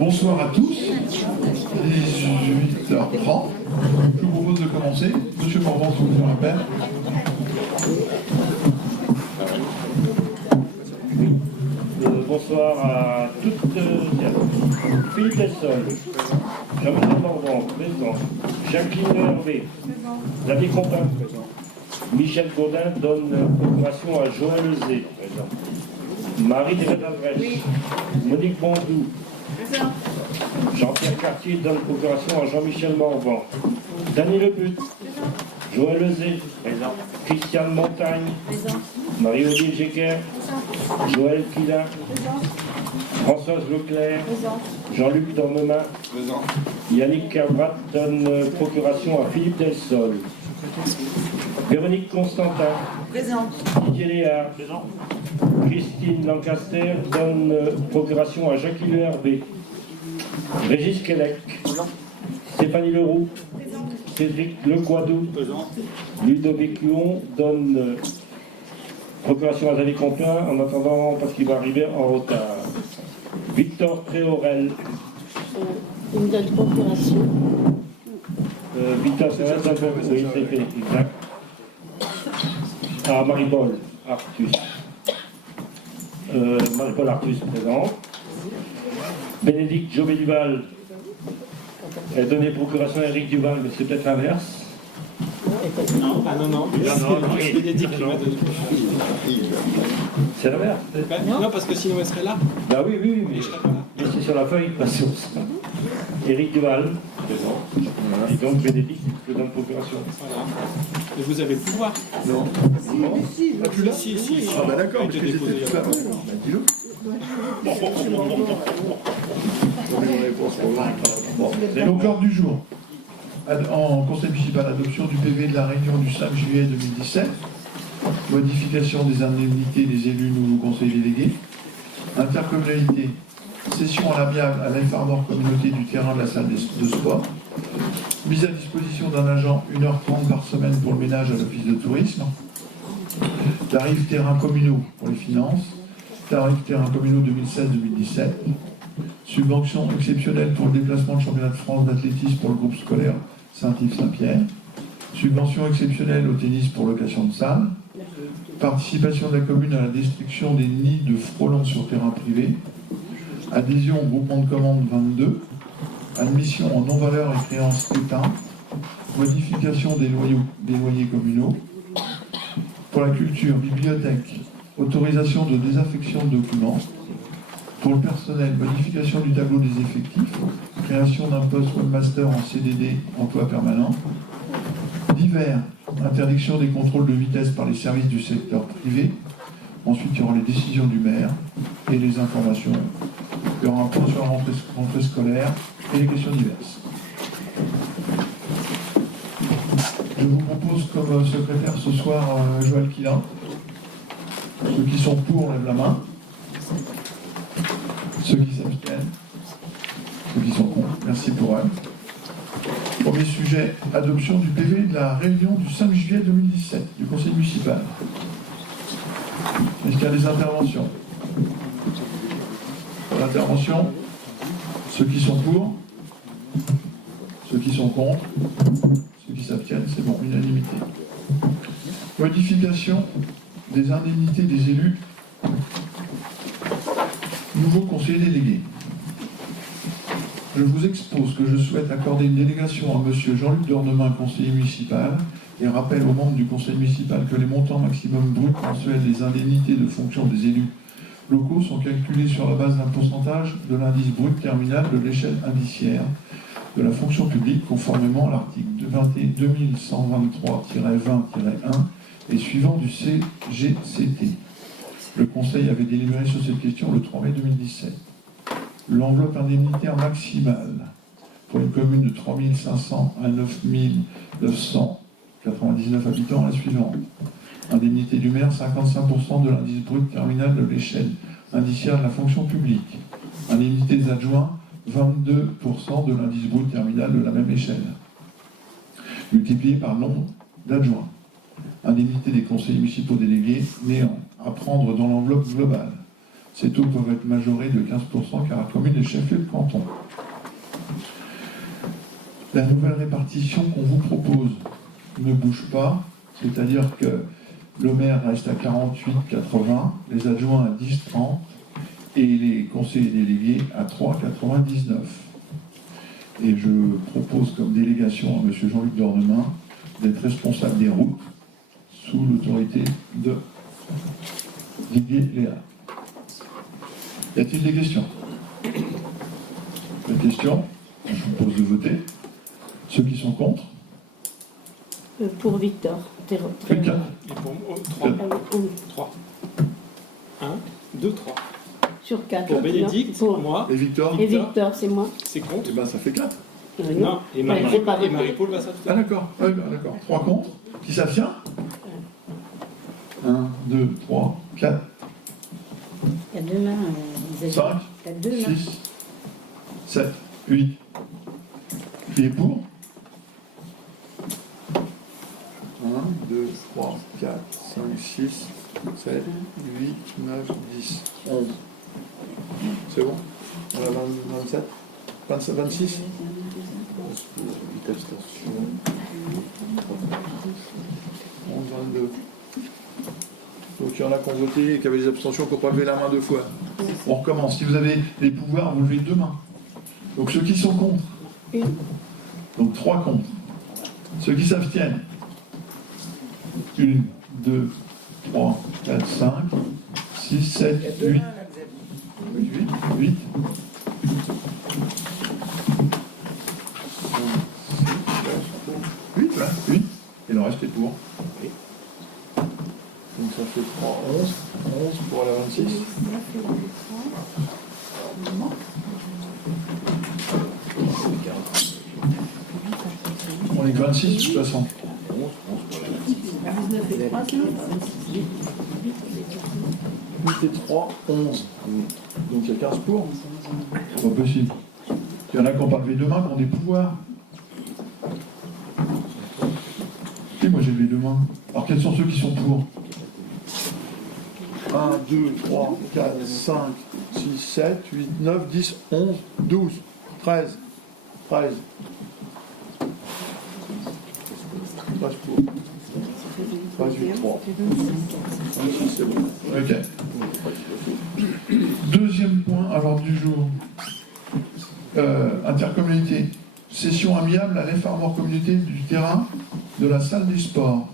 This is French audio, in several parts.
Bonsoir à tous. Il est 18h30. Je vous propose de commencer. Monsieur Morvan, si vous me rappelez. Bonsoir à toutes et à tous. Philippe Dessol, Jean-Michel Morvan, présent. Jacqueline Hervé, David Compin, présent. Michel Gaudin donne procuration à Joël Lezé, présent. Marie-Thérèse Albrech, Monique Bondou, présent. Jean-Pierre Cartier donne procuration à Jean-Michel Morvan. Daniel Lebut, Joël Lezé, présent. Christiane Montagne, présent. Marie-Odile Jecker, Joël Quilin, Françoise Leclerc, Jean-Luc Dornemin, Yannick Cavrat donne procuration à Philippe Delsol, Véronique Constantin, présente. Didier Léard, présent. Christine Lancaster donne procuration à Jacqueline Hervé, Régis Quellec, Stéphanie Leroux, présent. Cédric Lequadou, Ludovic Huon donne procuration à David Compin, en attendant, parce qu'il va arriver en retard. Victor Préorel. Il me donne procuration. Victor Préorel, oui, c'est fait, exact. À Marie-Paul Artus. Marie-Paul Artus, présent. Bénédicte Jobé-Duval. Elle donnait procuration à Éric Duval, mais c'est peut-être l'inverse. Non, c'est Bénédicte qui m'a donné. C'est l'inverse. Non, parce que sinon elle serait là. Bah oui, mais c'est sur la feuille, passons ça. Éric Duval, présent. Et donc Bénédicte, je donne procuration. Voilà. Et vous avez le pouvoir. Non. Si, Ah, tu l'as? Si. Ah bah d'accord, parce que j'étais tout à l'heure. Dis-le. Donc l'ordre du jour. En conseil municipal, adoption du PV de la réunion du 5 juillet 2017, modification des indemnités des élus nouveaux conseillers délégués, intercommunalité, session à l'amiable à l'Infardor communauté du terrain de la salle de sport, mise à disposition d'un agent 1h30 par semaine pour le ménage à l'office de tourisme, tarifs terrains communaux pour les finances, tarifs terrains communaux 2016-2017, subvention exceptionnelle pour le déplacement de championnat de France d'athlétisme pour le groupe scolaire Saint-Yves-Saint-Pierre, subvention exceptionnelle au tennis pour location de salle, participation de la commune à la destruction des nids de frelons sur terrain privé, adhésion au groupement de commande 22, admission en non-valeur et créance État, modification des loyers communaux, pour la culture, bibliothèque, autorisation de désaffection de documents, pour le personnel, modification du tableau des effectifs, création d'un poste webmaster en CDD, emploi permanent. Divers, interdiction des contrôles de vitesse par les services du secteur privé. Ensuite, il y aura les décisions du maire et les informations. Il y aura un point sur la rentrée scolaire et les questions diverses. Je vous propose comme secrétaire ce soir Joël Quilin. Ceux qui sont pour, lèvent la main. Ceux qui s'abstiennent, ceux qui sont contre, merci pour eux. Premier sujet, adoption du PV de la réunion du 5 juillet 2017 du conseil municipal. Est-ce qu'il y a des interventions? L'intervention, ceux qui sont pour, ceux qui sont contre, ceux qui s'abstiennent, c'est bon, unanimité. Modification des indemnités des élus nouveau conseiller délégué. Je vous expose que je souhaite accorder une délégation à M. Jean-Luc Dornemin, conseiller municipal, et rappelle aux membres du conseil municipal que les montants maximum bruts mensuels des indemnités de fonction des élus locaux sont calculés sur la base d'un pourcentage de l'indice brut terminal de l'échelle indiciaire de la fonction publique, conformément à l'article 2123-20-1 et suivant du CGCT. Le Conseil avait délibéré sur cette question le 3 mai 2017. L'enveloppe indemnitaire maximale pour une commune de 3 500 à 9 999 habitants est la suivante. Indemnité du maire, 55% de l'indice brut terminal de l'échelle indiciaire de la fonction publique. Indemnité des adjoints, 22% de l'indice brut terminal de la même échelle, multiplié par le nombre d'adjoints. Indemnité des conseillers municipaux délégués, néant, à prendre dans l'enveloppe globale. Ces taux peuvent être majorés de 15% car la commune est chef-lieu de canton. La nouvelle répartition qu'on vous propose ne bouge pas, c'est-à-dire que le maire reste à 48,80, les adjoints à 10,30 et les conseillers délégués à 3,99. Et je propose comme délégation à M. Jean-Luc Dornemin d'être responsable des routes sous l'autorité de Didier Léa. Y a-t-il des questions? Des questions? Je vous propose de voter. Ceux qui sont contre? Pour Victor. Quelqu'un? Et pour moi, 3. Oui. 3. 1, 2, 3. Sur 4. Pour Bénédicte, moi, Et Victor? Et Victor, c'est moi. c'est contre. Eh bien, ça fait 4. Non, et Ouais, c'est pas voté. Marie-Paul va s'abstenir. Ah d'accord, ouais, d'accord. 3 contre. Qui s'abstient? 1, 2, 3, 4, Il y a deux mains, Isabelle. 5, Il y a deux mains. 6, 7, 8. Qui est pour? 1, 2, 3, 4, 5, 6, 7, 8, 9, 10, 11. C'est bon? On a 27? 27, 26? 8 abstentions. 11, 22. Donc il y en a qui ont voté et qui avaient des abstentions, qui n'ont pas levé la main 2 fois. On recommence. Si vous avez les pouvoirs, vous levez 2 mains. Donc ceux qui sont contre. Une. Donc 3 contre. Ceux qui s'abstiennent. 1, 2, 3, 4, 5, 6, 7, 8. 8. 8, là. 8. Et le reste est pour. Donc ça fait 3, 11. 11 pour la 26. On est que 26 de toute façon. 8 et 3, 11. Donc il y a 15 pour. Pas possible. Il y en a qui ont pas levé 2 mains, qui ont des pouvoirs. Si, moi j'ai levé 2 mains. Alors quels sont ceux qui sont pour? 1, 2, 3, 4, 5, 6, 7, 8, 9, 10, 11, 12, 13. 13. 13 pour. 13, 8, 3. 26, c'est bon. Ok. Deuxième point à l'ordre du jour. Intercommunalité. Session amiable à l'F Armor Communauté du terrain de la salle des sports.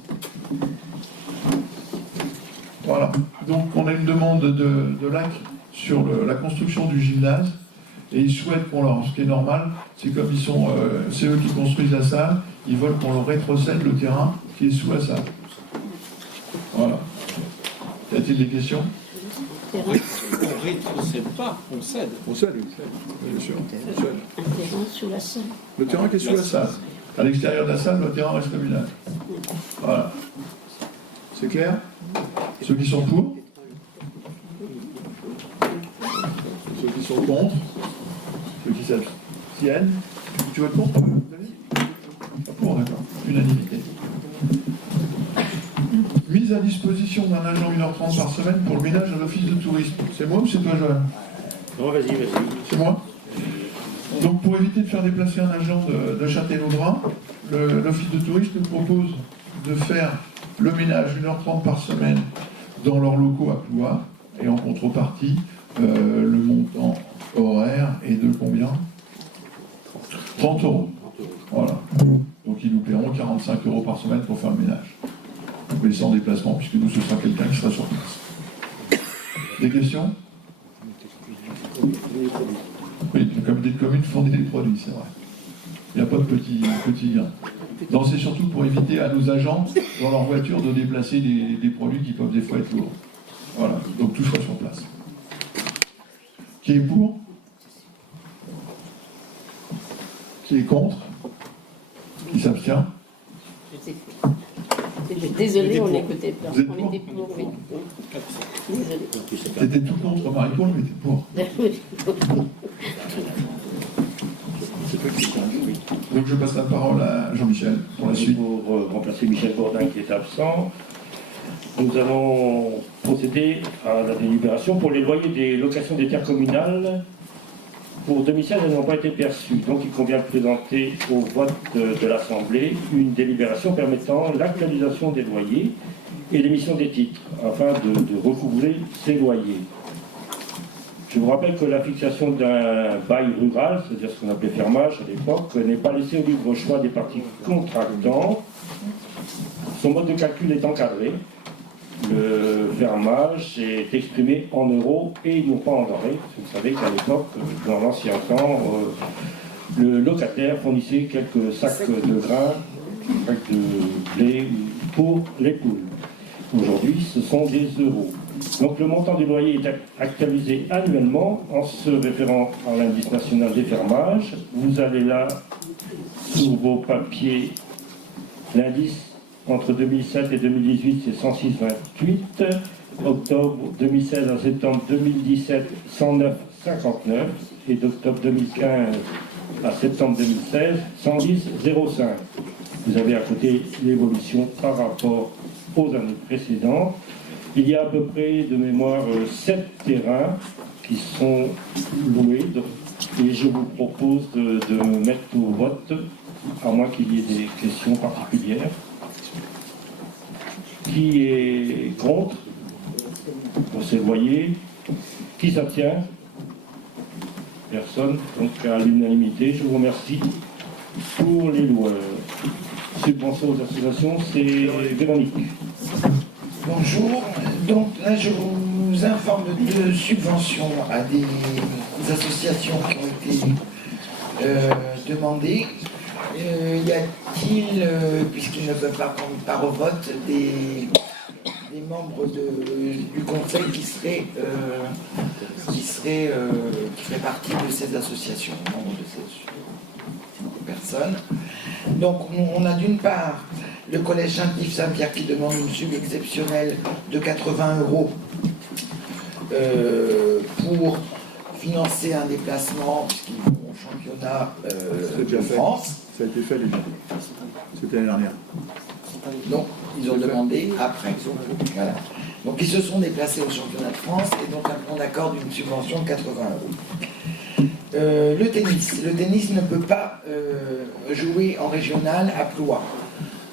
Voilà. Donc on a une demande de l'AC sur la construction du gymnase et ils souhaitent qu'on leur, ce qui est normal, c'est comme ils sont, c'est eux qui construisent la salle, ils veulent qu'on leur rétrocède le terrain qui est sous la salle. Voilà. Y a-t-il des questions? On rétrocède pas, on cède. On cède, bien sûr. On cède. Un terrain sous la salle. Le terrain qui est sous la salle. À l'extérieur de la salle, le terrain reste communal. Voilà. C'est clair? Ceux qui sont pour? Ceux qui sont contre? Ceux qui s'abstiennent? Tu votes contre, David? Pas pour, d'accord. Unanimité. Mise à disposition d'un agent 1h30 par semaine pour le ménage à l'office de tourisme. C'est moi ou c'est toi, Joël? Non, vas-y. C'est moi. Donc pour éviter de faire déplacer un agent de Châtellerault, l'office de tourisme nous propose de faire le ménage 1h30 par semaine dans leurs locaux à Ploie, et en contrepartie, le montant horaire est de combien? 30 €. Voilà. Donc ils nous paieront 45 € par semaine pour faire le ménage. Mais sans déplacement, puisque nous, ce sera quelqu'un qui sera sur place. Des questions? Oui, le comité de commune fournit des produits, c'est vrai. Il n'y a pas de petits gains. Non, c'est surtout pour éviter à nos agents, dans leur voiture, de déplacer des produits qui peuvent des fois être lourds. Voilà, donc tout soit sur place. Qui est pour? Qui est contre? Qui s'abstient? Désolé, on n'écoutait pas. Vous êtes On pour? était pour, oui. Désolé. T'étais tout contre Marie-Paul, mais t'es pour. Donc je passe la parole à Jean-Michel pour la suite. Pour remplacer Michel Bourdin qui est absent. nous allons procéder à la délibération pour les loyers des locations des terres communales. Pour 2016, elles n'ont pas été perçues, donc il convient de présenter au vote de l'Assemblée une délibération permettant l'actualisation des loyers et l'émission des titres, afin de recouvrer ces loyers. Je vous rappelle que la fixation d'un bail rural, c'est-à-dire ce qu'on appelait fermage à l'époque, n'est pas laissée au libre choix des parties contractantes. Son mode de calcul est encadré. Le fermage est exprimé en euros et non pas en denrées. Vous savez qu'à l'époque, dans l'ancien temps, le locataire fournissait quelques sacs de grains, sacs de blé pour les poules. Aujourd'hui, ce sont des euros. Donc le montant du loyer est actualisé annuellement en se référant à l'indice national des fermages. Vous avez là, sur vos papiers, l'indice entre 2007 et 2018, c'est 106,28. Octobre 2016 à septembre 2017, 109,59. Et d'octobre 2015 à septembre 2016, 110,05. Vous avez à côté l'évolution par rapport aux années précédentes. Il y a à peu près, de mémoire, 7 terrains qui sont loués. Et je vous propose de mettre au vote, à moins qu'il y ait des questions particulières. Qui est contre pour ces loyers? Qui s'abstient? Personne. Donc à l'unanimité, je vous remercie. Pour les loueurs, subvention aux associations, c'est Véronique. Bonjour, donc là je vous informe de deux subventions à des associations qui ont été demandées. Y a-t-il, puisqu'ils ne peuvent pas prendre part au vote, des membres du conseil qui feraient partie de ces associations, membres de ces personnes? Donc on a d'une part le collège Saint-Yves Saint-Pierre qui demande une sub exceptionnelle de 80 € pour financer un déplacement, puisqu'ils vont au championnat de France. Ça a été fait déjà. C'était l'année dernière. Donc, ils ont demandé après. Voilà. Donc, ils se sont déplacés au championnat de France et donc on accorde une subvention de 80 €. Le tennis. Le tennis ne peut pas jouer en régional à Ploie.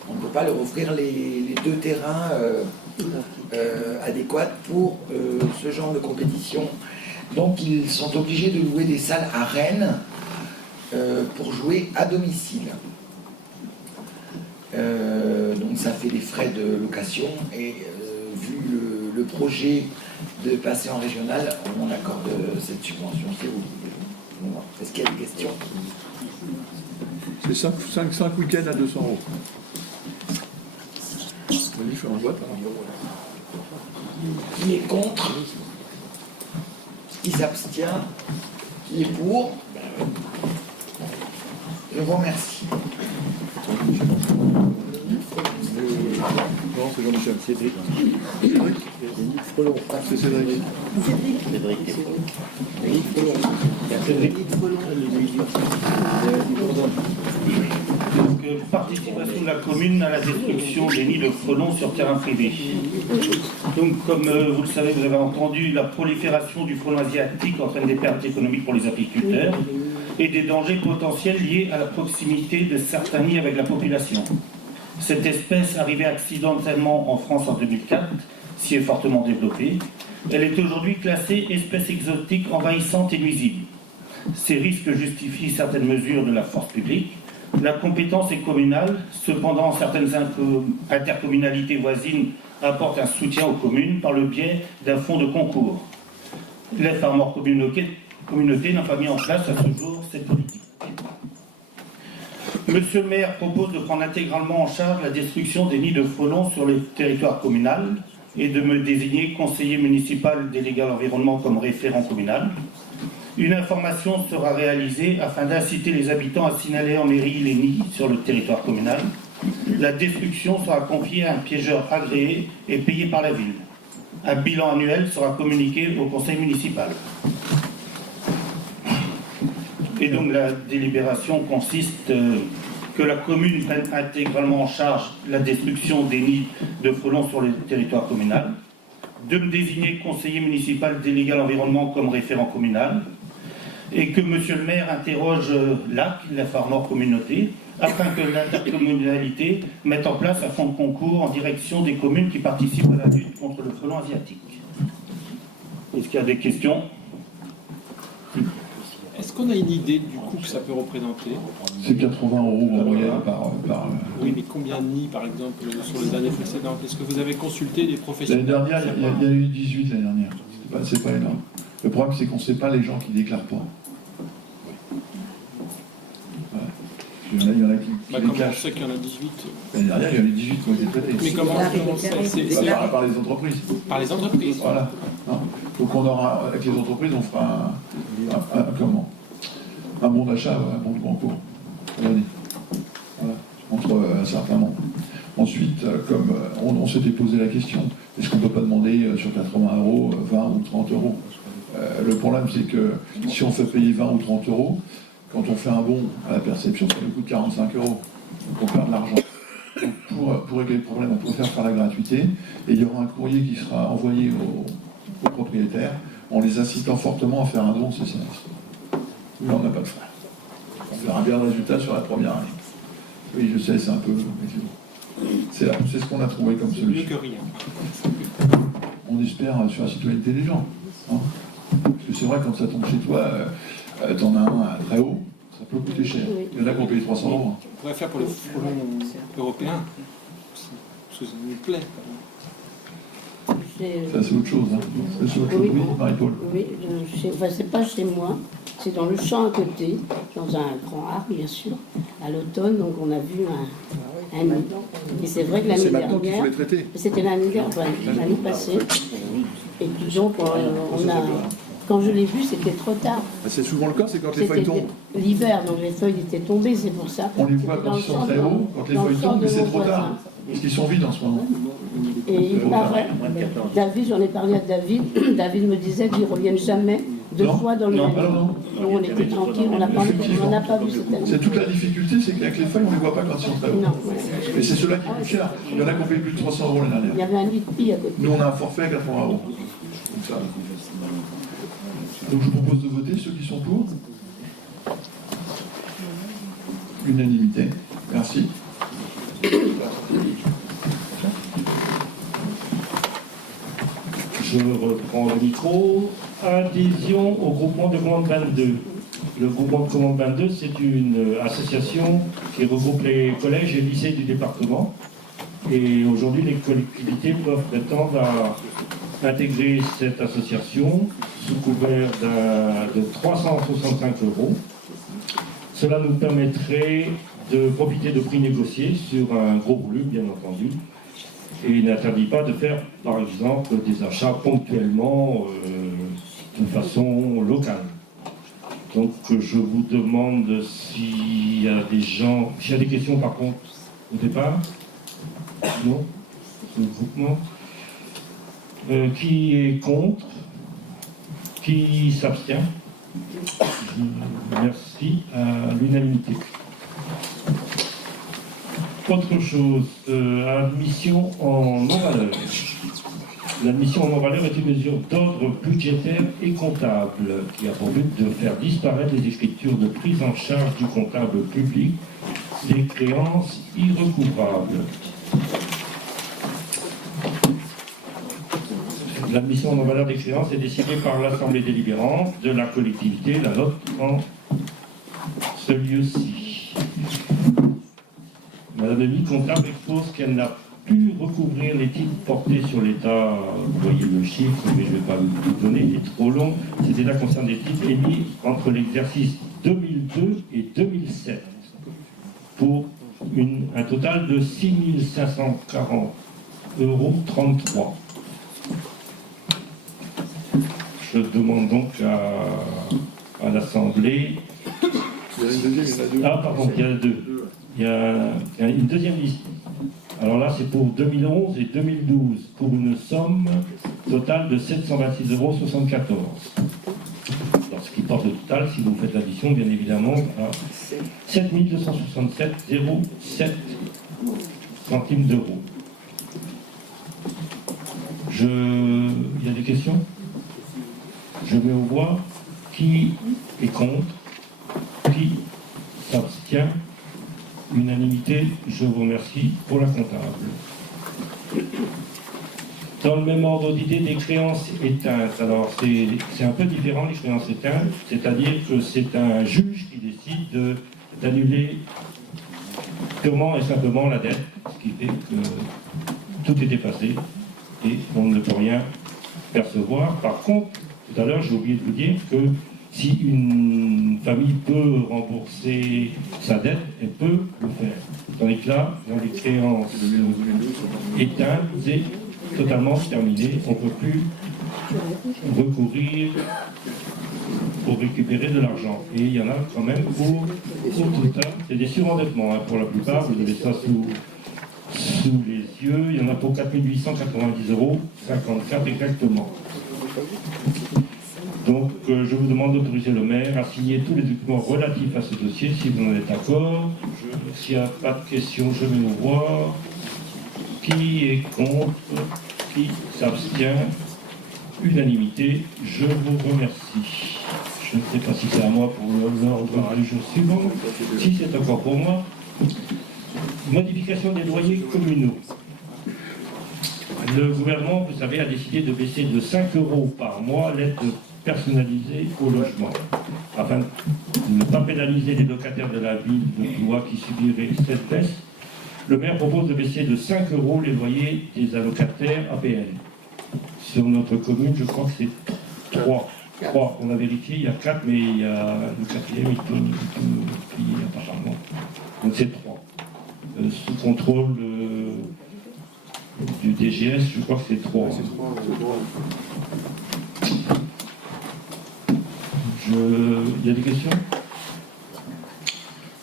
On ne peut pas leur offrir les deux terrains adéquats pour ce genre de compétition. Donc, ils sont obligés de louer des salles à Rennes pour jouer à domicile. Donc ça fait des frais de location et vu le projet de passer en régional, on accorde cette subvention. C'est où? Est-ce qu'il y a des questions? C'est 5 week-ends à 200 €. Vas-y, fais un vote. Qui est contre? Qui s'abstient? Qui est pour? Je vous remercie. Non, c'est Jean-Michel. Cédric. C'est Cédric. Donc, participation de la commune à la destruction des nids de frelons sur terrain privé. Donc, comme vous le savez, vous avez entendu, la prolifération du frelon asiatique entraîne des pertes économiques pour les apiculteurs et des dangers potentiels liés à la proximité de certains nids avec la population. Cette espèce, arrivée accidentellement en France en 2004, s'y est fortement développée. Elle est aujourd'hui classée espèce exotique envahissante et nuisible. Ces risques justifient certaines mesures de la force publique. La compétence est communale, cependant certaines intercommunalités voisines apportent un soutien aux communes par le biais d'un fonds de concours. Les Farmers Communauté n'a pas mis en place à ce jour cette politique. Monsieur le maire propose de prendre intégralement en charge la destruction des nids de frelons sur le territoire communal et de me désigner conseiller municipal délégué à l'environnement comme référent communal. Une information sera réalisée afin d'inciter les habitants à signaler en mairie les nids sur le territoire communal. La destruction sera confiée à un piégeur agréé et payé par la ville. Un bilan annuel sera communiqué au conseil municipal. Et donc la délibération consiste que la commune prenne intégralement en charge la destruction des nids de frelons sur le territoire communal, de me désigner conseiller municipal délégué à l'environnement comme référent communal, et que monsieur le maire interroge l'AC, la Farmore Communauté, afin que l'intercommunalité mette en place un fonds de concours en direction des communes qui participent à la lutte contre le frelon asiatique. Est-ce qu'il y a des questions? Est-ce qu'on a une idée du coût que ça peut représenter? C'est 80 € en moyenne par Oui, mais combien de nids, par exemple, sur les années précédentes? Est-ce que vous avez consulté des L'année professionnels? dernière, il y a eu 18 l'année dernière. C'est pas énorme. Le problème, c'est qu'on ne sait pas les gens qui déclarent pas. Voilà. Il y en a qui Comment on déclarent. sait qu'il y en a 18? L'année dernière, il y en a eu 18 qui ont été traités. Mais comment on sait? Par les entreprises. Par les entreprises. Voilà. Non. Donc on aura, avec les entreprises, on fera un bon d'achat, un bon de concours. Voilà. Entre un certain nombre. Ensuite, comme on s'était posé la question, est-ce qu'on ne peut pas demander sur 80 €, 20 ou 30 €? Le problème, c'est que si on fait payer 20 ou 30 €, quand on fait un bon à la perception, ça nous coûte 45 €. Donc on perd de l'argent. Donc pour régler le problème, on préfère faire la gratuité. Et il y aura un courrier qui sera envoyé aux propriétaires en les incitant fortement à faire un don de CCNS. Là, on n'a pas de frais. On verra bien le résultat sur la première année. Oui, je sais, c'est un peu... C'est ce qu'on a trouvé comme Mieux solution. que rien. On espère sur la citoyenneté des gens. Hein. Parce que c'est vrai, quand ça tombe chez toi, t'en as un à très haut, ça peut coûter cher. Il y en a qui ont payé 300 €. On pourrait faire pour le frelon européen. Parce que ça nous plaît. Ça, c'est autre chose. Hein. C'est autre chose. Oui. Oui, Marie-Paul. Oui, enfin, c'est pas chez moi, c'est dans le champ à côté, dans un grand arbre, bien sûr, à l'automne, donc on a vu un nid. Et c'est vrai que l'année dernière, traiter. c'était l'année dernière, enfin, l'année passée, et puis donc on a, quand je l'ai vu, c'était trop tard. C'est souvent le cas, c'est quand les C'était feuilles tombent. l'hiver, donc les feuilles étaient tombées, c'est pour ça. On les voit C'était quand dans ils le sont champ très de- hauts, quand les dans le feuilles champ tombent, de mais c'est mon trop voisin. tard. Parce qu'ils sont vides en ce moment. Et il paraît, David, j'en ai parlé à David, David me disait qu'ils ne reviennent jamais deux Non, fois dans le non, même alors non. Donc on était tranquille, on n'a pas vu cette année. C'est toute la difficulté, c'est qu'avec les feuilles, on ne les voit pas quand ils sont très hauts. Non. Et c'est ceux-là qui coûtent cher. Il y en a qui ont payé plus de 300 € l'année Il y dernière. avait un lit de pie à côté. Nous, on a un forfait à 80 €. Donc, ça. Donc je vous propose de voter ceux qui sont pour. Unanimité. Merci. Je reprends le micro. Adhésion au groupement de commande 22. Le groupement de commande 22, c'est une association qui regroupe les collèges et lycées du département. Et aujourd'hui, les collectivités peuvent prétendre à intégrer cette association sous couvert de 365 €. Cela nous permettrait de profiter de prix négociés sur un gros volume, bien entendu, et n'interdit pas de faire, par exemple, des achats ponctuellement de façon locale. Donc, je vous demande s'il y a des questions, par contre, au départ. Non? Le groupement. Qui est contre? Qui s'abstient? Merci à l'unanimité. Autre chose, admission en non-valeur. L'admission en non-valeur est une mesure d'ordre budgétaire et comptable qui a pour but de faire disparaître les écritures de prise en charge du comptable public des créances irrecouvrables. L'admission en non-valeur des créances est décidée par l'Assemblée délibérante de la collectivité, la nôtre en ce lieu-ci. Madame le comptable expose qu'elle n'a pu recouvrir les titres portés sur l'État. Vous voyez le chiffre, mais je ne vais pas vous le donner, il est trop long. Cet État concerne des titres émis entre l'exercice 2002 et 2007 pour un total de 6 540,33 €. Je demande donc à l'Assemblée... Ah, pardon, il y a deux. Il y a une deuxième liste. Alors là, c'est pour 2011 et 2012, pour une somme totale de 726,74 €. Alors, ce qui porte le total, si vous faites l'addition, bien évidemment, à 7 267,07 centimes d'euros. Il y a des questions? Je mets aux voix. Qui est contre? Qui s'abstient? Unanimité, je vous remercie pour la comptable. Dans le même ordre d'idée des créances éteintes, alors c'est un peu différent les créances éteintes, c'est-à-dire que c'est un juge qui décide d'annuler purement et simplement la dette, ce qui fait que tout est effacé et on ne peut rien percevoir. Par contre, tout à l'heure j'ai oublié de vous dire que si une famille peut rembourser sa dette, elle peut le faire. Tandis que là, dans les créances éteintes, c'est totalement terminé. On ne peut plus recourir pour récupérer de l'argent. Et il y en a quand même pour total. C'est des surendettements pour la plupart. Vous avez ça sous les yeux. Il y en a pour 4 890,54 € exactement. Donc, je vous demande d'autoriser le maire à signer tous les documents relatifs à ce dossier, si vous en êtes d'accord. S'il n'y a pas de questions, je mets au voix. Qui est contre? Qui s'abstient? Unanimité, je vous remercie. Je ne sais pas si c'est à moi pour l'ordre du jour suivant. Si c'est encore pour moi. Modification des loyers communaux. Le gouvernement, vous savez, a décidé de baisser de 5 € par mois l'aide personnalisée au logement. Afin de ne pas pénaliser les locataires de la ville de Blois qui subiraient cette baisse, le maire propose de baisser de 5 € les loyers des allocataires APL. Sur notre commune, je crois que c'est 3. On a vérifié, il y a 4, mais il y a le quatrième, il peut payer apparemment. Donc c'est 3. Sous contrôle du DGS, je crois que c'est 3. Il y a des questions?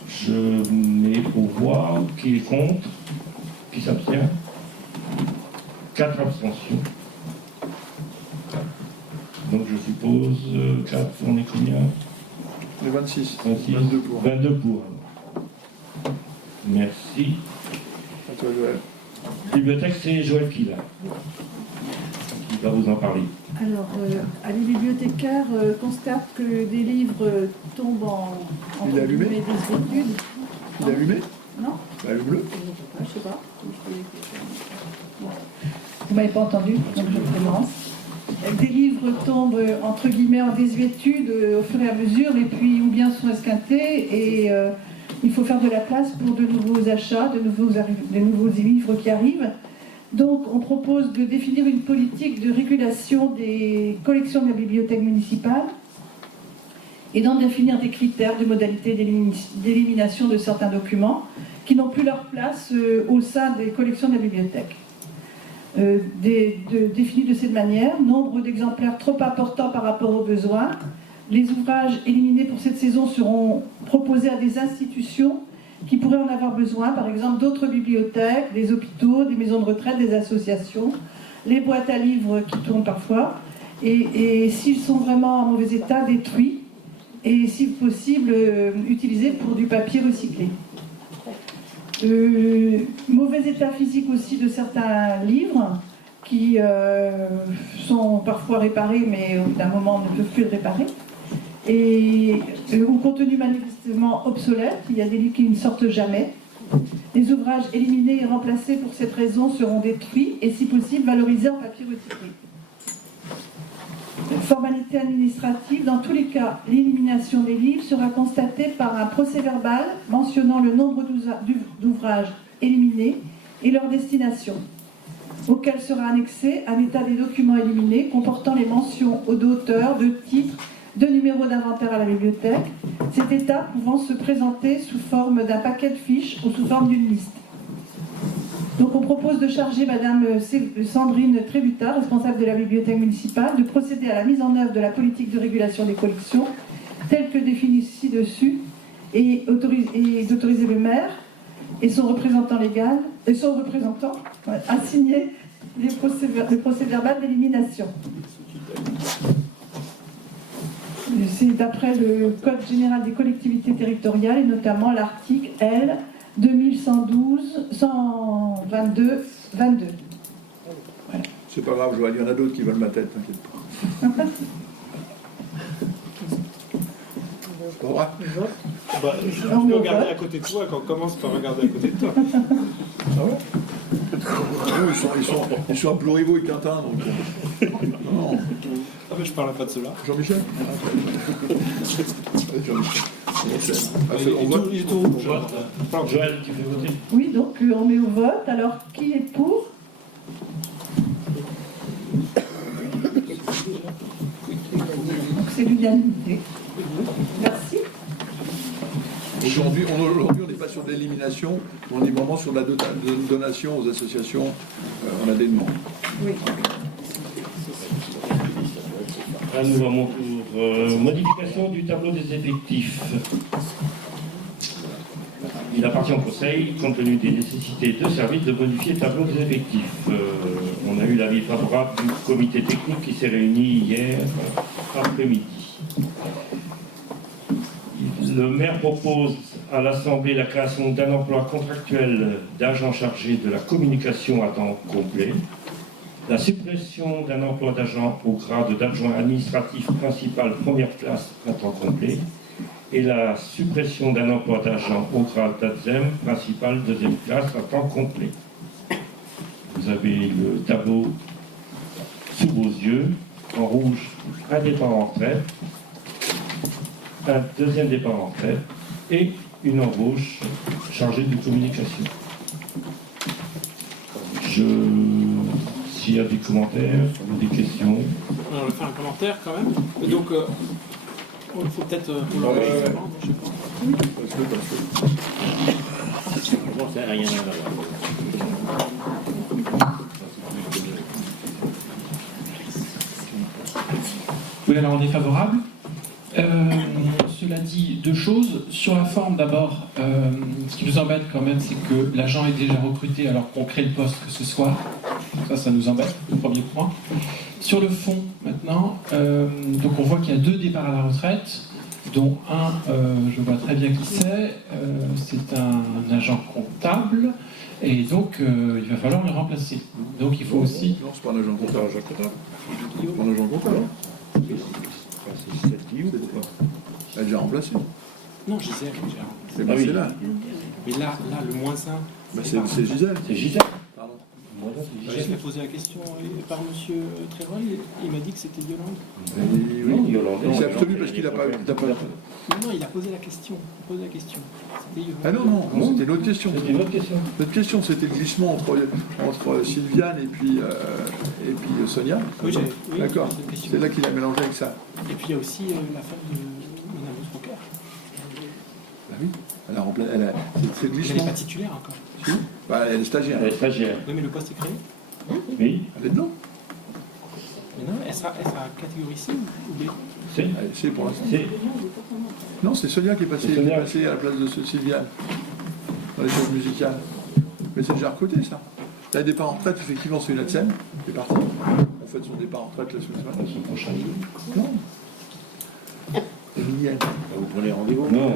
Je mets au voix. Qui est contre? Qui s'abstient? 4 abstentions. Donc je suppose 4, on est combien? On est 26. 22 pour. 22 pour. Merci. À toi, Joël. Bibliothèque, c'est Joël qui va vous en parler. Alors, les bibliothécaires constatent que des livres tombent en Il est allumé désuétude. Il est allumé? Non, Allume-le. je sais pas. Vous m'avez pas entendu, donc je commence. Des livres tombent entre guillemets en désuétude au fur et à mesure, et puis ou bien sont esquintés, et il faut faire de la place pour de nouveaux achats, de nouveaux livres qui arrivent. Donc on propose de définir une politique de régulation des collections de la bibliothèque municipale et d'en définir des critères, des modalités d'élimination de certains documents qui n'ont plus leur place au sein des collections de la bibliothèque. Définis de cette manière, nombre d'exemplaires trop importants par rapport aux besoins. Les ouvrages éliminés pour cette saison seront proposés à des institutions qui pourraient en avoir besoin, par exemple d'autres bibliothèques, des hôpitaux, des maisons de retraite, des associations, les boîtes à livres qui tournent parfois, et s'ils sont vraiment en mauvais état, détruits, et si possible, utilisés pour du papier recyclé. Mauvais état physique aussi de certains livres, qui sont parfois réparés, mais au bout d'un moment ne peuvent plus le réparer. Et au contenu manifestement obsolète, il y a des livres qui ne sortent jamais. Les ouvrages éliminés et remplacés pour cette raison seront détruits et si possible valorisés en papier recyclé. Formalité administrative, dans tous les cas, l'élimination des livres sera constatée par un procès-verbal mentionnant le nombre d'ouvrages éliminés et leur destination, auquel sera annexé un état des documents éliminés comportant les mentions d'auteur, de titre, de numéro d'inventaire à la bibliothèque, cet état pouvant se présenter sous forme d'un paquet de fiches ou sous forme d'une liste. Donc on propose de charger Madame Sandrine Trébutat, responsable de la bibliothèque municipale, de procéder à la mise en œuvre de la politique de régulation des collections, telle que définie ci-dessus, et d'autoriser le maire et son représentant légal, et son représentant à signer le procès-verbal d'élimination. C'est d'après le Code général des collectivités territoriales et notamment l'article L 2112-122-22. C'est pas grave, Joël, il y en a d'autres qui veulent ma tête, t'inquiète pas. Laura, Bah, je peux regarder à côté de toi quand on commence par regarder à côté de toi. ah ouais ils sont à Pluriveau et Quintin, donc... Non. Ah mais je parle pas de cela. Jean-Michel Jean-Michel. On vote. Il est tout rouge. Joël, tu fais voter? Oui, donc on met au vote. Alors, qui est pour? Donc c'est l'unanimité. Merci. Aujourd'hui, on n'est pas sur de l'élimination, on est vraiment sur la donation aux associations. On a des demandes. Oui. À nous, à mon tour. Modification du tableau des effectifs. Il appartient au Conseil, compte tenu des nécessités de service, de modifier le tableau des effectifs. On a eu l'avis favorable du comité technique qui s'est réuni hier après-midi. Le maire propose à l'Assemblée la création d'un emploi contractuel d'agent chargé de la communication à temps complet, la suppression d'un emploi d'agent au grade d'adjoint administratif principal première classe à temps complet et la suppression d'un emploi d'agent au grade d'adjoint principal deuxième classe à temps complet. Vous avez le tableau sous vos yeux, en rouge, un départ en retraite, un deuxième départ en retraite et une embauche chargée de communication. S'il y a des commentaires ou des questions. On va faire un commentaire quand même. Et donc, il faut peut-être pour l'enregistrement, je sais pas. Bon, ça n'a rien à voir. Oui, alors on est favorable. Cela dit, deux choses. Sur la forme, d'abord, ce qui nous embête quand même, c'est que l'agent est déjà recruté alors qu'on crée le poste que ce soir. Ça nous embête, le premier point. Sur le fond, maintenant, donc on voit qu'il y a deux départs à la retraite, dont un, je vois très bien qui c'est un agent comptable, et donc il va falloir le remplacer. Donc il faut aussi... Non, c'est pas un agent comptable. C'est pas un agent comptable. Elle est déjà remplacée. Non, Gisèle. C'est passé là. Mais là, le moins 1. Bah, c'est Gisèle. C'est Gisèle. Pardon. Je l'ai posé la question par monsieur Trévoil, il m'a dit que c'était Yolande. Non, Yolande. C'est absolu parce qu'il n'a pas... Non, il a posé la question. C'était Yolande. Ah non, c'était une autre question. C'était une autre question. Notre question, c'était le glissement entre Sylviane et puis Sonia. Oui, d'accord. c'est une question. C'est là qu'il a mélangé avec ça. Et puis il y a aussi la femme de Mme Rocker. Bah oui, c'est le Elle n'est glissement. pas titulaire encore. Si. Bah, elle est stagiaire. Elle est stagiaire. Oui, mais le poste est créé. Oui. Elle est dedans. Mais non, elle sera catégorie C ou B? C'est. C'est pour l'instant. C'est. Non, c'est Sonia qui est passée à la place de Sylviane dans les choses musicales. Mais c'est déjà recruté, ça. Là, le départ en retraite, effectivement, c'est une ATSEM qui est partie. On fait son départ en retraite la semaine prochaine. Non. Vous prenez rendez-vous? Non.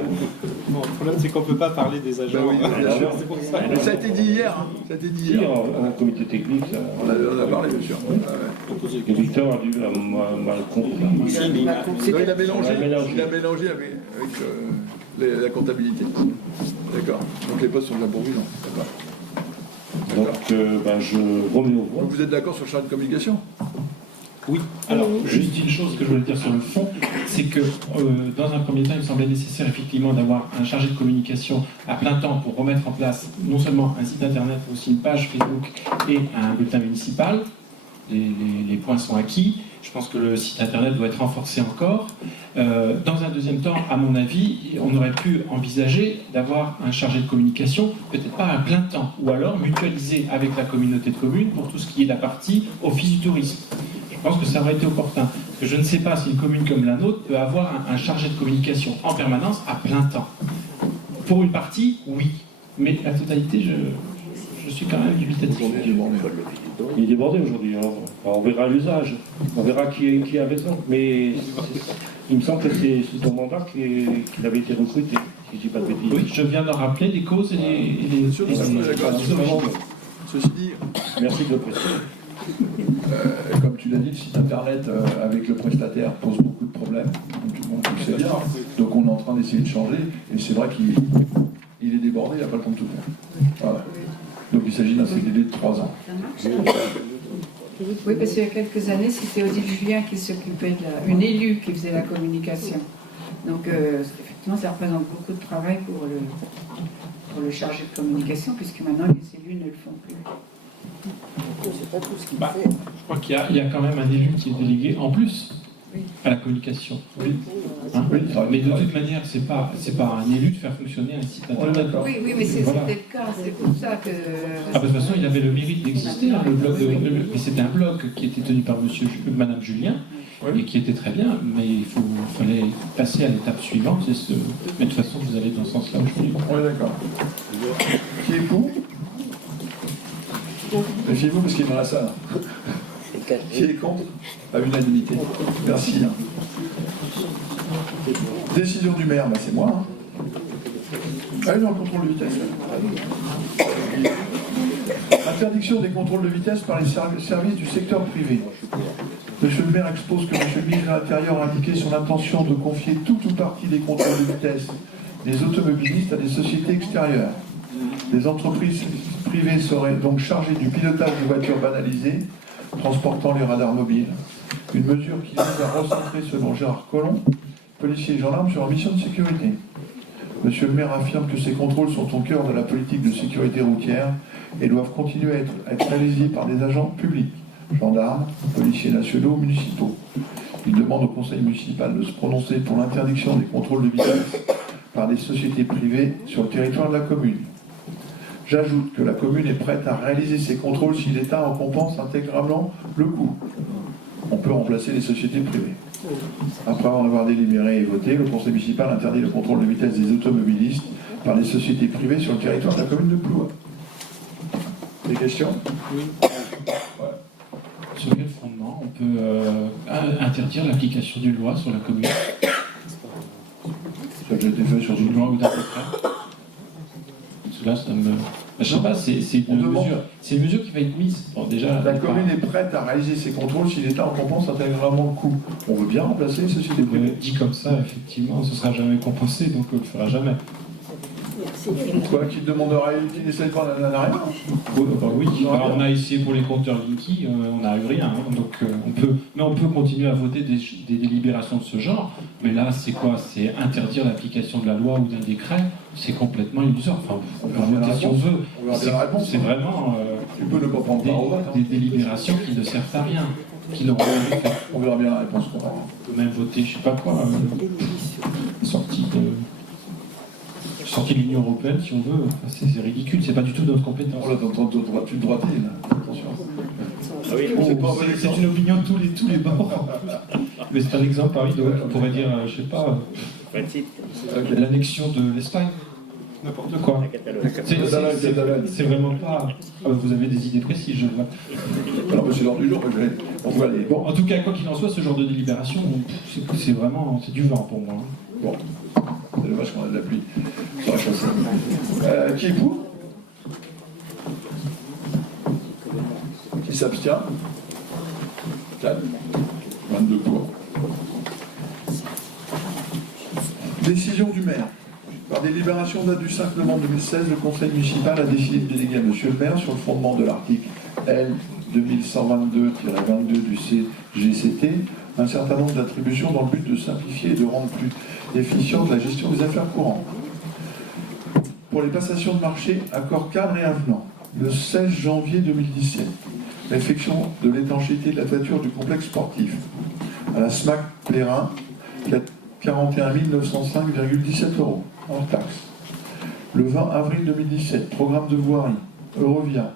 Bon, le problème, c'est qu'on ne peut pas parler des agents. Ben oui, bien sûr. C'est pour ça. Mais ça a été dit hier. Hein. Ça a été dit Si, hier. en comité technique, ça. On a parlé, bien sûr. Et Victor a dû mal compris. Si, mais Non, il a mélangé, On a mélangé. il a mélangé avec la comptabilité. D'accord. Donc les postes sont déjà pourvus, non? D'accord. Donc, je remets au vote. Donc vous êtes d'accord sur le chargé de communication? Oui. Alors, juste une chose que je voulais dire sur le fond, c'est que dans un premier temps, il me semblait nécessaire effectivement d'avoir un chargé de communication à plein temps pour remettre en place non seulement un site internet, mais aussi une page Facebook et un bulletin municipal. Les points sont acquis. Je pense que le site internet doit être renforcé encore. Dans un deuxième temps, à mon avis, on aurait pu envisager d'avoir un chargé de communication, peut-être pas à plein temps, ou alors mutualiser avec la communauté de communes pour tout ce qui est la partie office du tourisme. Je pense que ça aurait été opportun. Parce que je ne sais pas si une commune comme la nôtre peut avoir un chargé de communication en permanence à plein temps. Pour une partie, oui. Mais la totalité, je suis quand même dubitatif. Il est débordé aujourd'hui. Hein. On verra l'usage. On verra qui a raison. Mais il me semble que c'est ton mandat qu'il avait été recruté, si je dis pas de bêtises. Oui, je viens de rappeler les causes et les Monsieur le Président, d'accord. Ceci dit, Merci de le préciser. comme tu l'as dit, le site internet avec le prestataire pose beaucoup de problèmes, comme tout le monde le sait bien. Donc on est en train d'essayer de changer, et c'est vrai qu'il est débordé, il n'a pas le temps de tout faire. Voilà. Donc il s'agit d'un CDD de 3 ans. Oui, parce qu'il y a quelques années, c'était Odile Julien qui s'occupait une élue qui faisait la communication. Donc effectivement, ça représente beaucoup de travail pour le chargé de communication, puisque maintenant les élus ne le font plus. Je crois qu'il y a quand même un élu qui est délégué en plus à la communication. Oui. Hein, Oui, mais de toute manière, c'est pas un élu de faire fonctionner un site internet. Oui, mais c'était Voilà. le cas, c'est pour ça que... Ah, de toute façon, il avait le mérite d'exister, hein, le blog mais c'était un blog qui était tenu par Madame Julien, Oui. et qui était très bien, mais fallait passer à l'étape suivante, mais de toute façon, vous allez dans ce sens-là aujourd'hui. Oui, d'accord. Qui est pour? Méfiez-vous parce qu'il est dans la salle. Qui est contre? À l'unanimité. Merci. Décision du maire, bah c'est moi. Hein. Allez dans le contrôle de vitesse. Interdiction des contrôles de vitesse par les services du secteur privé. Monsieur le maire expose que Monsieur le ministre de l'Intérieur a indiqué son intention de confier tout ou partie des contrôles de vitesse des automobilistes à des sociétés extérieures. Les entreprises privées seraient donc chargées du pilotage de voitures banalisées transportant les radars mobiles. Une mesure qui vise à recentrer, selon Gérard Collomb, policiers et gendarmes sur leur mission de sécurité. Monsieur le maire affirme que ces contrôles sont au cœur de la politique de sécurité routière et doivent continuer à être réalisés par des agents publics, gendarmes, policiers nationaux ou municipaux. Il demande au conseil municipal de se prononcer pour l'interdiction des contrôles de vitesse par des sociétés privées sur le territoire de la commune. J'ajoute que la commune est prête à réaliser ces contrôles si l'État en compense intégralement le coût. On peut remplacer les sociétés privées. Après en avoir délibéré et voté, le conseil municipal interdit le contrôle de vitesse des automobilistes par les sociétés privées sur le territoire de la commune de Plouha. Des questions? Oui. Sur quel fondement on peut interdire l'application d'une loi sur la commune? Ça a déjà été fait sur Une loi ou d'un décret? Là, ça me... Je sais pas, c'est une mesure qui va être mise. Bon, déjà, la commune est prête à réaliser ces contrôles si l'État en compense intégralement le coût. On veut bien remplacer les sociétés privées. Dit comme ça, effectivement, ce ne sera jamais compensé, donc on ne le fera jamais. Quoi, qui demandera, qui n'essaye pas la rien? Oui, on a essayé pour les compteurs Linky, on n'a eu rien. Hein, donc on peut continuer à voter des délibérations de ce genre, mais là, c'est quoi? C'est interdire l'application de la loi ou d'un décret, c'est complètement illusoire. Enfin, on peut voter si on veut. C'est vraiment tu peux ne pas prendre part au vote, des délibérations qui ne servent à rien, qui n'auront rien fait. On verra bien la réponse qu'on aura. On peut même voter, je ne sais pas quoi, sortie de l'Union Européenne, si on veut. Enfin, c'est ridicule, c'est pas du tout notre compétence. On est en train de droitier, là. Attention. Ah oui, C'est une opinion de tous les bords. Mais c'est un exemple parmi d'autres. On pourrait dire, je sais pas, l'annexion de l'Espagne. N'importe quoi. C'est vraiment pas. Vous avez des idées précises, je vois. Non, mais c'est l'heure du jour. On va aller. Bon. En tout cas, quoi qu'il en soit, ce genre de délibération, c'est vraiment du vent pour moi. Bon. C'est dommage qu'on a de la pluie sur la chaussée. Qui est pour? Qui s'abstient? 4. 22 pour. Décision du maire. Par délibération date du 5 novembre 2016, le conseil municipal a décidé de déléguer à monsieur le maire, sur le fondement de l'article L 2122-22 du CGCT, un certain nombre d'attributions dans le but de simplifier et de rendre plus efficiente la gestion des affaires courantes. Pour les passations de marché, accord cadre et avenant, le 16 janvier 2017, réfection de l'étanchéité de la toiture du complexe sportif à la SMAC Plérin, 41 905,17 € hors taxe. Le 20 avril 2017, programme de voirie, Eurovia,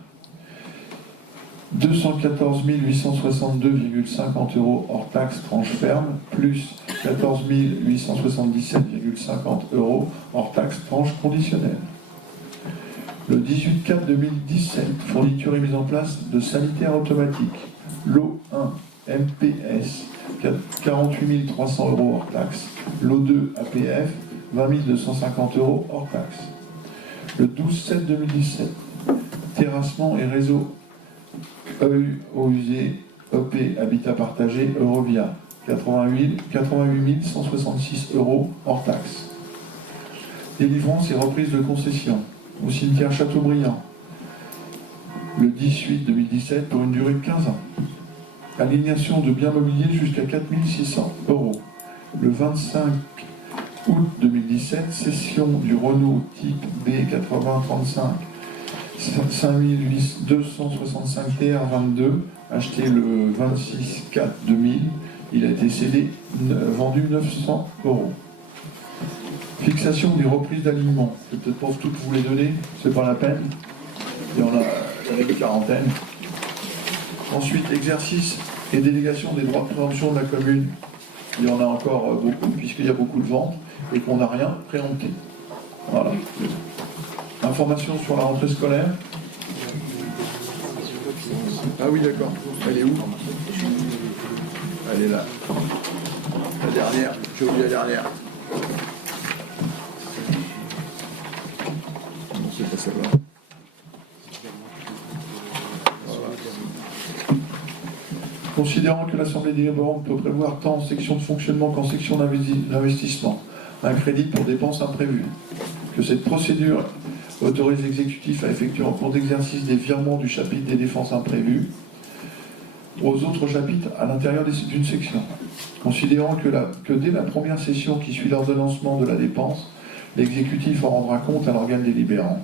214 862,50 € hors taxe tranche ferme, plus 14 877,50 € hors taxe tranche conditionnelle. Le 18/4/2017, fourniture et mise en place de sanitaires automatiques. Lot 1, MPS, 48 300 € hors taxe. Lot 2, APF, 20 250 € hors taxe. Le 12/7/2017, terrassement et réseau EUOUSE, EP, habitat partagé, Eurovia, 88 166 € hors taxe. Délivrance et reprise de concession au cimetière Châteaubriand, le 10/8/2017 pour une durée de 15 ans. Alignation de biens mobiliers jusqu'à 4 600 €. Le 25 août 2017, cession du Renault type B8035 5265 TR22, acheté le 26/4/2000. Il a été cédé, vendu 900 €. Fixation des reprises d'alignement. Je vais peut-être pas toutes vous les donner, c'est pas la peine. Il y en a une quarantaine. Ensuite, exercice et délégation des droits de préemption de la commune. Il y en a encore beaucoup, puisqu'il y a beaucoup de ventes et qu'on n'a rien préempté. Voilà. Information sur la rentrée scolaire. Ah oui, d'accord. Elle est où? Elle est là. La dernière. J'ai oublié la dernière. Non, c'est pas celle-là. Voilà. Considérant que l'Assemblée délibérante peut prévoir tant en section de fonctionnement qu'en section d'investissement un crédit pour dépenses imprévues, que cette procédure autorise l'exécutif à effectuer en cours d'exercice des virements du chapitre des dépenses imprévues aux autres chapitres à l'intérieur d'une section. Considérant que dès la première session qui suit l'ordonnancement de la dépense, l'exécutif en rendra compte à l'organe délibérant.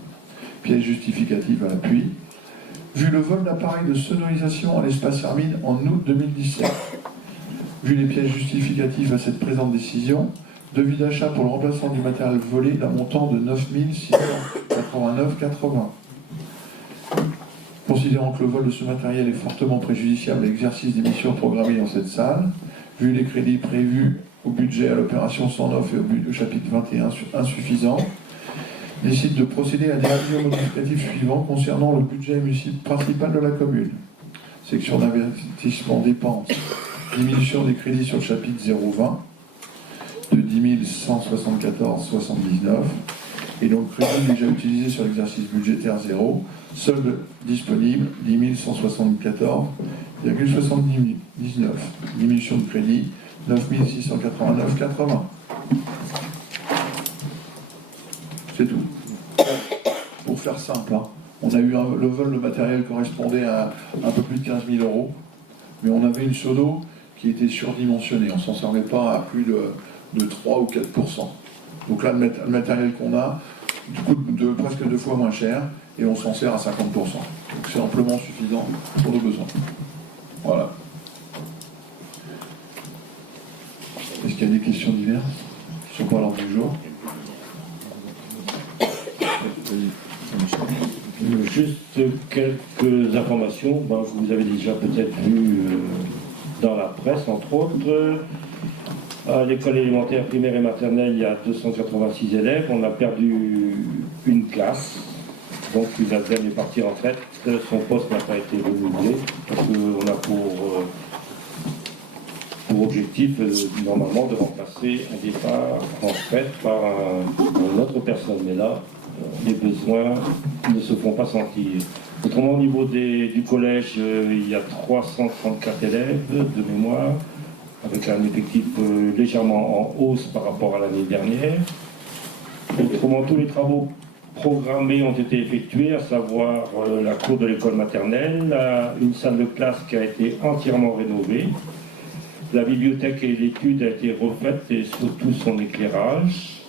Pièce justificative à l'appui. Vu le vol d'appareils de sonorisation à l'espace Hermine en août 2017, vu les pièces justificatives à cette présente décision, devis d'achat pour le remplacement du matériel volé d'un montant de 9 689,80. Considérant que le vol de ce matériel est fortement préjudiciable à l'exercice des missions programmées dans cette salle, vu les crédits prévus au budget à l'opération 109 et au chapitre 21 insuffisants, décide de procéder à des révisions modificatives suivantes concernant le budget principal de la commune. Section d'investissement dépenses, diminution des crédits sur le chapitre 020 de 10 174,79 et donc crédit déjà utilisé sur l'exercice budgétaire 0, solde disponible 10 174,79, diminution de crédit 9 689,80. C'est tout. Pour faire simple, hein. On a eu le vol de matériel correspondait à un peu plus de 15 000 €, mais on avait une sono qui était surdimensionnée. On ne s'en servait pas à plus de 3 ou 4%. Donc là, le matériel qu'on a coûte presque 2 fois moins cher et on s'en sert à 50%. Donc c'est amplement suffisant pour nos besoins. Voilà. Est-ce qu'il y a des questions diverses qui sont pas à l'ordre du jour? Juste quelques informations. Vous avez déjà peut-être vu dans la presse, entre autres. À l'école élémentaire, primaire et maternelle, il y a 286 élèves. On a perdu une classe. Donc la deuxième est partie en retraite. Son poste n'a pas été renouvelé parce qu'on a pour objectif normalement de remplacer un départ en retraite par une autre personne. Mais là, les besoins ne se font pas sentir. Autrement, au niveau du collège, il y a 334 élèves de mémoire, avec un effectif légèrement en hausse par rapport à l'année dernière. Autrement, tous les travaux programmés ont été effectués, à savoir la cour de l'école maternelle, une salle de classe qui a été entièrement rénovée, la bibliothèque et l'étude a été refaite et surtout son éclairage.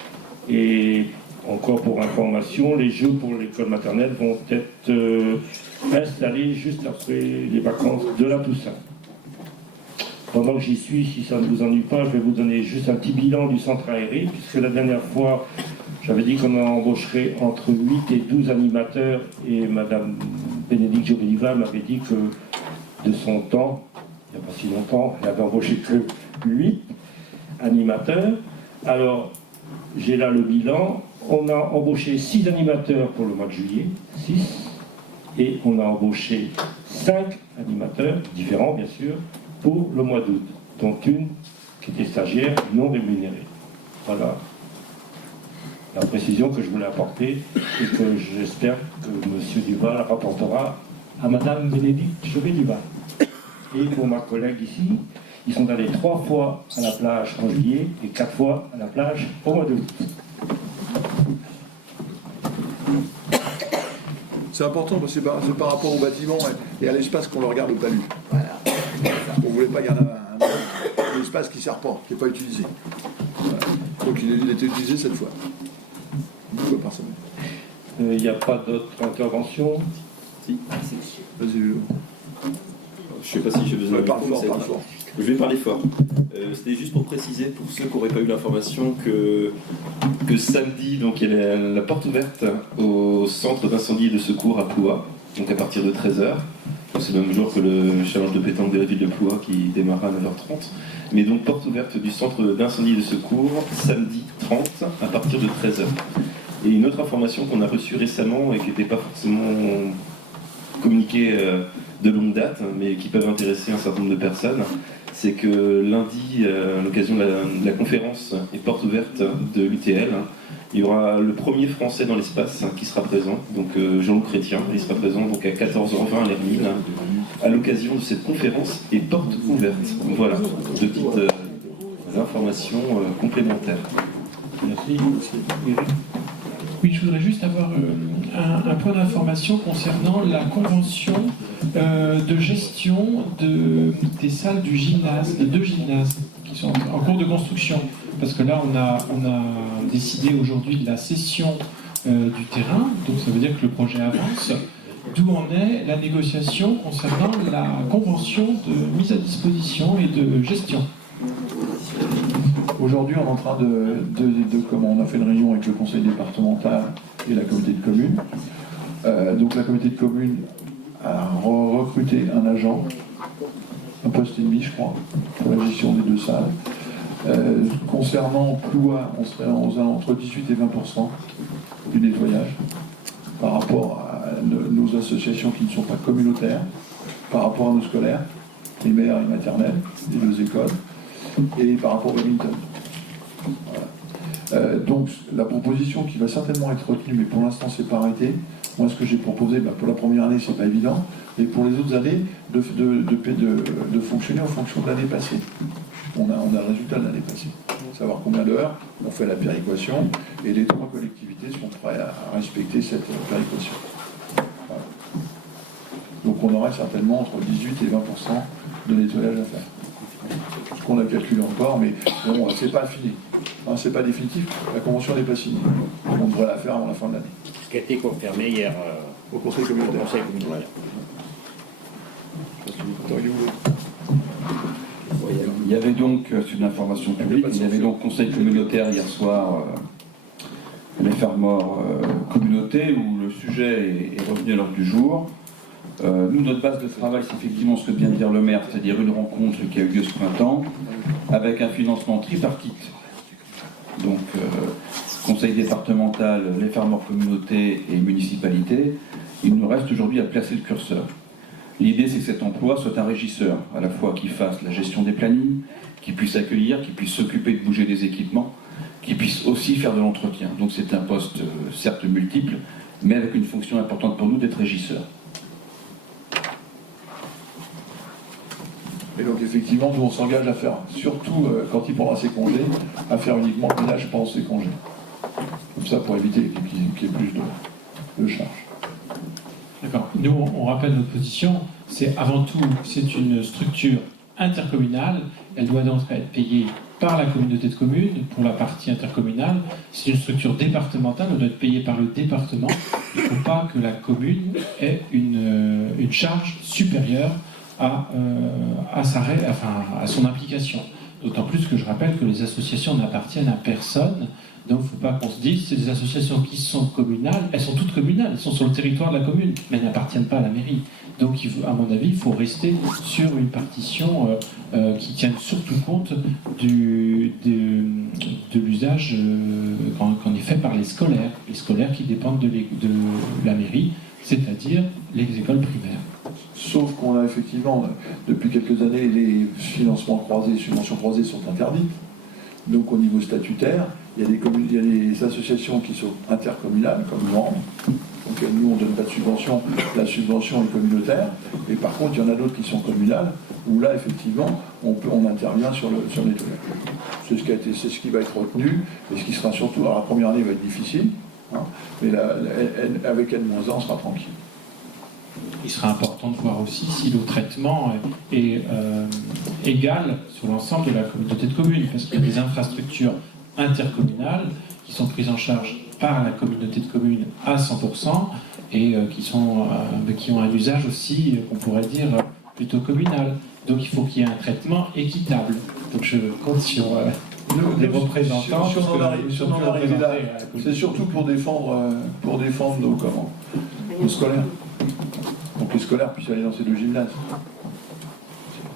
Et encore pour information, les jeux pour l'école maternelle vont être installés juste après les vacances de la Toussaint. Pendant que j'y suis, si ça ne vous ennuie pas, je vais vous donner juste un petit bilan du centre aéré, puisque la dernière fois, j'avais dit qu'on embaucherait entre 8 et 12 animateurs, et Madame Bénédicte Joliva m'avait dit que de son temps, il n'y a pas si longtemps, elle avait embauché que 8 animateurs. Alors, j'ai là le bilan. On a embauché 6 animateurs pour le mois de juillet, 6, et on a embauché 5 animateurs, différents bien sûr, pour le mois d'août, dont une qui était stagiaire non rémunérée. Voilà la précision que je voulais apporter et que j'espère que M. Duval rapportera à Mme Bénédicte Chauvet-Duval. Et pour ma collègue ici, ils sont allés 3 fois à la plage en juillet et 4 fois à la plage au mois d'août. C'est important parce que c'est par rapport au bâtiment et à l'espace qu'on le regarde au talus. Voilà. On ne voulait pas garder un espace qui ne sert pas, qui n'est pas utilisé. Voilà. Donc il était utilisé cette fois. 2 fois par semaine. Il n'y a pas d'autres interventions? Si. Vas-y, Ludo. Je ne sais pas si j'ai besoin de parle fort. Je vais parler fort. C'était juste pour préciser, pour ceux qui n'auraient pas eu l'information, que samedi, donc, il y a la porte ouverte au centre d'incendie et de secours à Ploua, donc à partir de 13h. C'est le même jour que le challenge de pétanque de la ville de Ploua qui démarra à 9h30. Mais donc porte ouverte du centre d'incendie et de secours, samedi 30, à partir de 13h. Et une autre information qu'on a reçue récemment et qui n'était pas forcément communiquée de longue date, mais qui peuvent intéresser un certain nombre de personnes, c'est que lundi, à l'occasion de la conférence et porte ouverte de l'UTL, il y aura le premier Français dans l'espace qui sera présent, donc Jean-Loup Chrétien, il sera présent donc à 14h20 à l'Hermine, à l'occasion de cette conférence et porte ouverte. Donc voilà, de petites informations complémentaires. Merci. Oui, je voudrais juste avoir un point d'information concernant la convention de gestion des salles du gymnase, des 2 gymnases qui sont en cours de construction. Parce que là, on a décidé aujourd'hui de la cession du terrain, donc ça veut dire que le projet avance. D'où en est la négociation concernant la convention de mise à disposition et de gestion. Aujourd'hui, on est en train comment on a fait une réunion avec le conseil départemental et la communauté de communes. Donc la communauté de communes a recruté un agent, un poste et demi, je crois, pour la gestion des 2 salles. Concernant Ploua, on serait entre 18 et 20% du nettoyage par rapport à nos associations qui ne sont pas communautaires, par rapport à nos scolaires, primaires et maternelles, les 2 écoles, et par rapport au badminton. Voilà. Donc la proposition qui va certainement être retenue, mais pour l'instant c'est pas arrêté. Moi ce que j'ai proposé, pour la première année c'est pas évident, mais pour les autres années de fonctionner en fonction de l'année passée. On a le résultat de l'année passée. Savoir combien d'heures on fait la péréquation et les 3 collectivités sont prêtes à respecter cette péréquation. Voilà. Donc on aurait certainement entre 18 et 20% de nettoyage à faire. Ce qu'on a calculé encore, mais bon, c'est pas fini. Hein, c'est pas définitif. La convention n'est pas signée. On devrait la faire avant la fin de l'année. Ce qui a été confirmé hier au Conseil communautaire. Il y avait donc, c'est une information publique, il y avait donc conseil communautaire hier soir, les fermes morts communauté, où le sujet est revenu à l'ordre du jour. Nous, notre base de travail, c'est effectivement ce que vient de dire le maire, c'est-à-dire une rencontre qui a eu lieu ce printemps, avec un financement tripartite. Donc, conseil départemental, les fermes morts communauté et municipalité. Il nous reste aujourd'hui à placer le curseur. L'idée, c'est que cet emploi soit un régisseur, à la fois qui fasse la gestion des plannings, qui puisse accueillir, qui puisse s'occuper de bouger des équipements, qui puisse aussi faire de l'entretien. Donc c'est un poste, certes multiple, mais avec une fonction importante pour nous d'être régisseur. Et donc effectivement, nous on s'engage à faire, surtout quand il prendra ses congés, à faire uniquement le ménage pendant ses congés. Comme ça, pour éviter qu'il y ait plus de charges. D'accord. Nous, on rappelle notre position. C'est avant tout, c'est une structure intercommunale. Elle doit donc être payée par la communauté de communes pour la partie intercommunale. C'est une structure départementale. Elle doit être payée par le département. Il ne faut pas que la commune ait une charge supérieure à son implication. D'autant plus que je rappelle que les associations n'appartiennent à personne. Donc il ne faut pas qu'on se dise, c'est des associations qui sont communales, elles sont toutes communales, elles sont sur le territoire de la commune, mais elles n'appartiennent pas à la mairie. Donc à mon avis, il faut rester sur une partition qui tienne surtout compte de de l'usage qu'en est fait par les scolaires qui dépendent de la mairie, c'est-à-dire les écoles primaires. Sauf qu'on a effectivement, depuis quelques années, les financements croisés, subventions croisées sont interdites. Donc au niveau statutaire, il y a des associations qui sont intercommunales, comme Grand. Donc nous, on ne donne pas de subvention, la subvention est communautaire. Et par contre, il y en a d'autres qui sont communales, où là, effectivement, on intervient sur les toilettes. C'est ce qui va être retenu, et ce qui sera surtout, alors la première année va être difficile, hein, mais avec N-1, on sera tranquille. Il sera important de voir aussi si le traitement est égal sur l'ensemble de la communauté de communes, parce qu'il y a des infrastructures intercommunales qui sont prises en charge par la communauté de communes à 100% et qui ont un usage aussi, qu'on pourrait dire, plutôt communal. Donc il faut qu'il y ait un traitement équitable. Donc je compte sur les représentants. Si on en arrive là, c'est surtout pour défendre nos scolaires. Donc les scolaires puissent aller dans ces deux gymnases.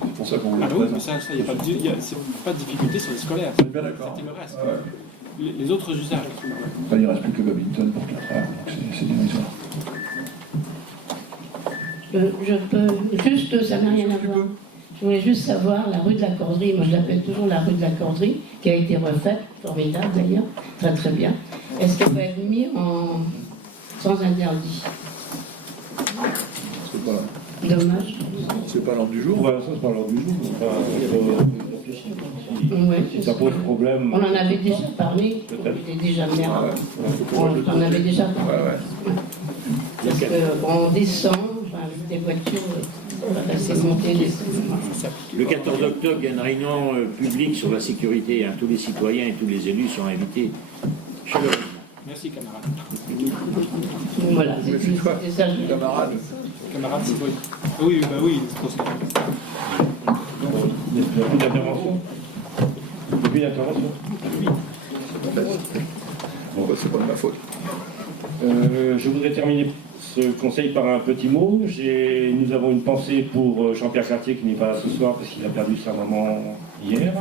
C'est pour ça qu'on voulait oui, mais ça, il n'y a pas de difficulté sur les scolaires. C'est bien d'accord. C'était le reste. Les autres usages. Enfin, il ne reste plus que badminton pour 4 heures, donc c'est dérisoire. Je peux juste, ça n'a rien à voir. Je voulais juste savoir, la rue de la Corderie, moi je l'appelle toujours la rue de la Corderie, qui a été refaite, formidable d'ailleurs, très très bien. Est-ce qu'elle va être mise sans interdit? C'est pas Dommage. C'est pas l'ordre du jour. Ouais, ça c'est pas l'ordre du jour. Ouais, ça pose problème. on en avait déjà parlé, il était déjà maire. On en avait déjà parlé. Parce qu'on descend, avec des voitures, c'est monté, Le 14 octobre, il y a une réunion publique sur la sécurité. Tous les citoyens et tous les élus sont invités. Merci, camarade. Voilà, c'est ça. Camarade. Camarade, c'est oui. Oui, bah oui, c'est pour ça. Il n'y a plus d'intervention. Depuis l'intervention. Bon, bah, c'est pas de ma faute. Je voudrais terminer ce conseil par un petit mot. Nous avons une pensée pour Jean-Pierre Cartier qui n'est pas là ce soir parce qu'il a perdu sa maman hier.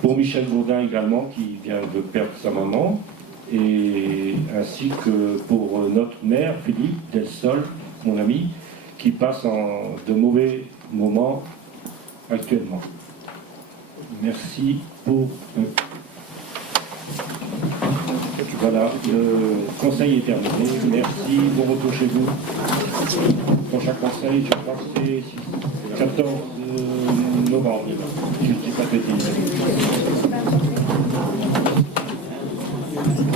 Pour Michel Bourdin également qui vient de perdre sa maman. Et ainsi que pour notre maire, Philippe Delsol, mon ami, qui passe de mauvais moments actuellement. Merci pour eux. Voilà, le conseil est terminé. Merci, bon retour chez vous. Prochain conseil, je crois que c'est 14 novembre, si je ne dis pas de bêtises.